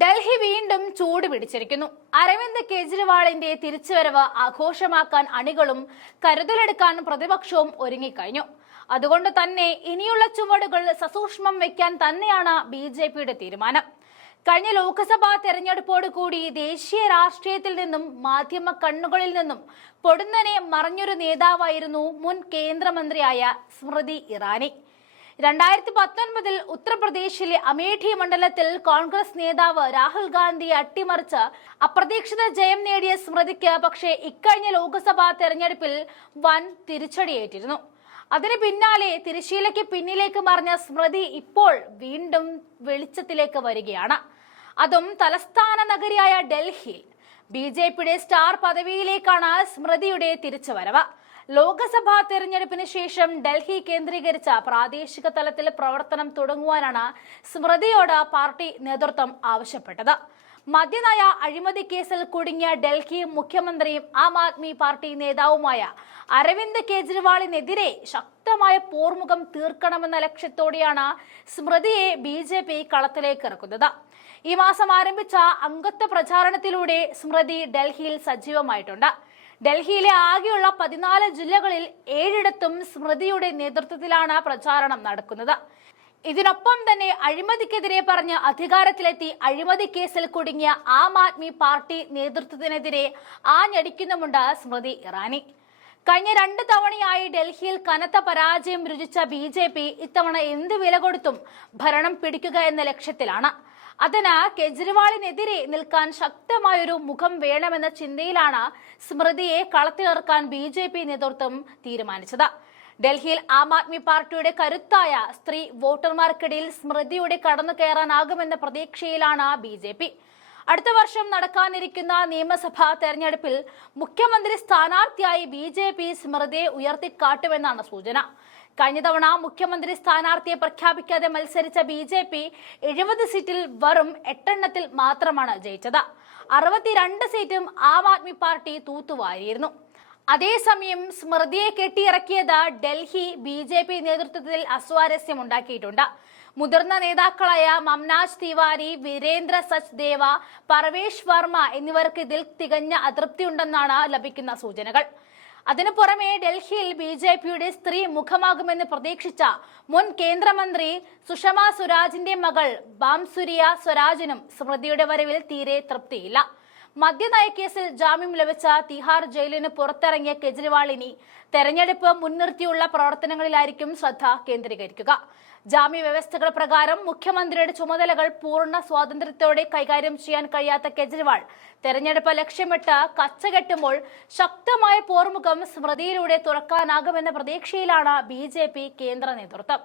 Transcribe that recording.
ഡൽഹി വീണ്ടും ചൂട് പിടിച്ചിരിക്കുന്നു. അരവിന്ദ് കെജ്രിവാളിന്റെ തിരിച്ചുവരവ് ആഘോഷമാക്കാൻ അണികളും കരുതലെടുക്കാൻ പ്രതിപക്ഷവും ഒരുങ്ങിക്കഴിഞ്ഞു. അതുകൊണ്ട് തന്നെ ഇനിയുള്ള ചുവടുകൾ സസൂക്ഷ്മം വെക്കാൻ തന്നെയാണ് ബി ജെ പിയുടെ തീരുമാനം. കഴിഞ്ഞ ലോക്സഭാ തെരഞ്ഞെടുപ്പോട് കൂടി ദേശീയ രാഷ്ട്രീയത്തിൽ നിന്നും മാധ്യമ കണ്ണുകളിൽ നിന്നും പൊടുന്നനെ മറഞ്ഞൊരു നേതാവായിരുന്നു മുൻ കേന്ദ്രമന്ത്രിയായ സ്മൃതി ഇറാനി. രണ്ടായിരത്തി പത്തൊൻപതിൽ ഉത്തർപ്രദേശിലെ അമേഠി മണ്ഡലത്തിൽ കോൺഗ്രസ് നേതാവ് രാഹുൽ ഗാന്ധിയെ അട്ടിമറിച്ച് അപ്രതീക്ഷിത ജയം നേടിയ സ്മൃതിക്ക് പക്ഷേ ഇക്കഴിഞ്ഞ ലോക്സഭാ തെരഞ്ഞെടുപ്പിൽ വൻ തിരിച്ചടിയേറ്റിരുന്നു. അതിന് പിന്നാലെ തിരിശീലയ്ക്ക് പിന്നിലേക്ക് മറിഞ്ഞ സ്മൃതി ഇപ്പോൾ വീണ്ടും വെളിച്ചത്തിലേക്ക് വരികയാണ്. അതും തലസ്ഥാന നഗരിയായ ഡൽഹിയിൽ. ബി ജെ പിയുടെ സ്റ്റാർ പദവിയിലേക്കാണ് സ്മൃതിയുടെ തിരിച്ചുവരവ്. ലോക്സഭാ തെരഞ്ഞെടുപ്പിന് ശേഷം ഡൽഹി കേന്ദ്രീകരിച്ച പ്രാദേശിക തലത്തിൽ പ്രവർത്തനം തുടങ്ങുവാനാണ് സ്മൃതിയോട് പാർട്ടി നേതൃത്വം ആവശ്യപ്പെട്ടത്. മദ്യനയ അഴിമതി കേസിൽ കുടുങ്ങിയ ഡൽഹി മുഖ്യമന്ത്രിയും ആം ആദ്മി പാർട്ടി നേതാവുമായ അരവിന്ദ് കെജ്രിവാളിനെതിരെ ശക്തമായ പോർമുഖം തീർക്കണമെന്ന ലക്ഷ്യത്തോടെയാണ് സ്മൃതിയെ ബി ജെ പി കളത്തിലേക്ക് ഇറക്കുന്നത്. ഈ മാസം ആരംഭിച്ച അംഗത്വ പ്രചാരണത്തിലൂടെ സ്മൃതി ഡൽഹിയിൽ സജീവമായിട്ടുണ്ട്. ഡൽഹിയിലെ ആകെയുള്ള പതിനാല് ജില്ലകളിൽ ഏഴിടത്തും സ്മൃതിയുടെ നേതൃത്വത്തിലാണ് പ്രചാരണം നടക്കുന്നത്. ഇതിനൊപ്പം തന്നെ അഴിമതിക്കെതിരെ പറഞ്ഞ് അധികാരത്തിലെത്തി അഴിമതി കേസിൽ കുടുങ്ങിയ ആം ആദ്മി പാർട്ടി നേതൃത്വത്തിനെതിരെ ആഞ്ഞടിക്കുന്നുമുണ്ട് സ്മൃതി ഇറാനി. കഴിഞ്ഞ രണ്ട് തവണയായി ഡൽഹിയിൽ കനത്ത പരാജയം രുചിച്ച ബി ജെ പി ഇത്തവണ എന്ത് വില കൊടുത്തും ഭരണം പിടിക്കുക എന്ന ലക്ഷ്യത്തിലാണ്. അതിന് കെജ്രിവാളിനെതിരെ നിൽക്കാൻ ശക്തമായൊരു മുഖം വേണമെന്ന ചിന്തയിലാണ് സ്മൃതിയെ കളത്തിലിറക്കാൻ ബി ജെ പി നേതൃത്വം തീരുമാനിച്ചത്. ഡൽഹിയിൽ ആം ആദ്മി പാർട്ടിയുടെ കരുത്തായ സ്ത്രീ വോട്ടർമാർക്കിടയിൽ സ്മൃതിയുടെ കടന്നു കയറാനാകുമെന്ന പ്രതീക്ഷയിലാണ് ബി ജെ പി. അടുത്ത വർഷം നടക്കാനിരിക്കുന്ന നിയമസഭാ തെരഞ്ഞെടുപ്പിൽ മുഖ്യമന്ത്രി സ്ഥാനാർത്ഥിയായി ബി ജെ പി സ്മൃതിയെ ഉയർത്തിക്കാട്ടുമെന്നാണ് സൂചന. കഴിഞ്ഞ തവണ മുഖ്യമന്ത്രി സ്ഥാനാർത്ഥിയെ പ്രഖ്യാപിക്കാതെ മത്സരിച്ച ബി ജെ പി എഴുപത് സീറ്റിൽ വെറും എട്ടെണ്ണത്തിൽ മാത്രമാണ് ജയിച്ചത്. അറുപത്തിരണ്ട് സീറ്റും ആം ആദ്മി പാർട്ടി തൂത്തുവാരിയിരുന്നു. അതേസമയം സ്മൃതിയെ കെട്ടിയിറക്കിയത് ഡൽഹി ബി ജെ പി നേതൃത്വത്തിൽ അസ്വാരസ്യം ഉണ്ടാക്കിയിട്ടുണ്ട്. മുതിർന്ന നേതാക്കളായ മംനാജ് തിവാരി വീരേന്ദ്ര സച്ച് ദേവ പർവേഷ് വർമ്മ എന്നിവർക്ക് ഇതിൽ തികഞ്ഞ അതൃപ്തിയുണ്ടെന്നാണ് ലഭിക്കുന്ന സൂചനകൾ. അതിനു പുറമെ ഡൽഹിയിൽ ബി ജെ പിയുടെ സ്ത്രീ മുഖമാകുമെന്ന് പ്രതീക്ഷിച്ച മുൻ കേന്ദ്രമന്ത്രി സുഷമ സ്വരാജിന്റെ മകൾ ബാംസുരിയ സ്വരാജിനും സ്മൃതിയുടെ വരവിൽ തീരെ തൃപ്തിയില്ല. മദ്യനയക്കേസിൽ ജാമ്യം ലഭിച്ച തിഹാർ ജയിലിന് പുറത്തിറങ്ങിയ കെജ്രിവാൾ ഇനി തെരഞ്ഞെടുപ്പ് മുൻനിർത്തിയുള്ള പ്രവർത്തനങ്ങളിലായിരിക്കും ശ്രദ്ധ കേന്ദ്രീകരിക്കുക. ജാമ്യ വ്യവസ്ഥകൾ പ്രകാരം മുഖ്യമന്ത്രിയുടെ ചുമതലകൾ പൂർണ സ്വാതന്ത്ര്യത്തോടെ കൈകാര്യം ചെയ്യാൻ കഴിയാത്ത കെജ്രിവാൾ തെരഞ്ഞെടുപ്പ് ലക്ഷ്യമിട്ട് കച്ചകെട്ടുമ്പോൾ ശക്തമായ പോർമുഖം സ്മൃതിയിലൂടെ തുറക്കാനാകുമെന്ന പ്രതീക്ഷയിലാണ് ബി കേന്ദ്ര നേതൃത്വം.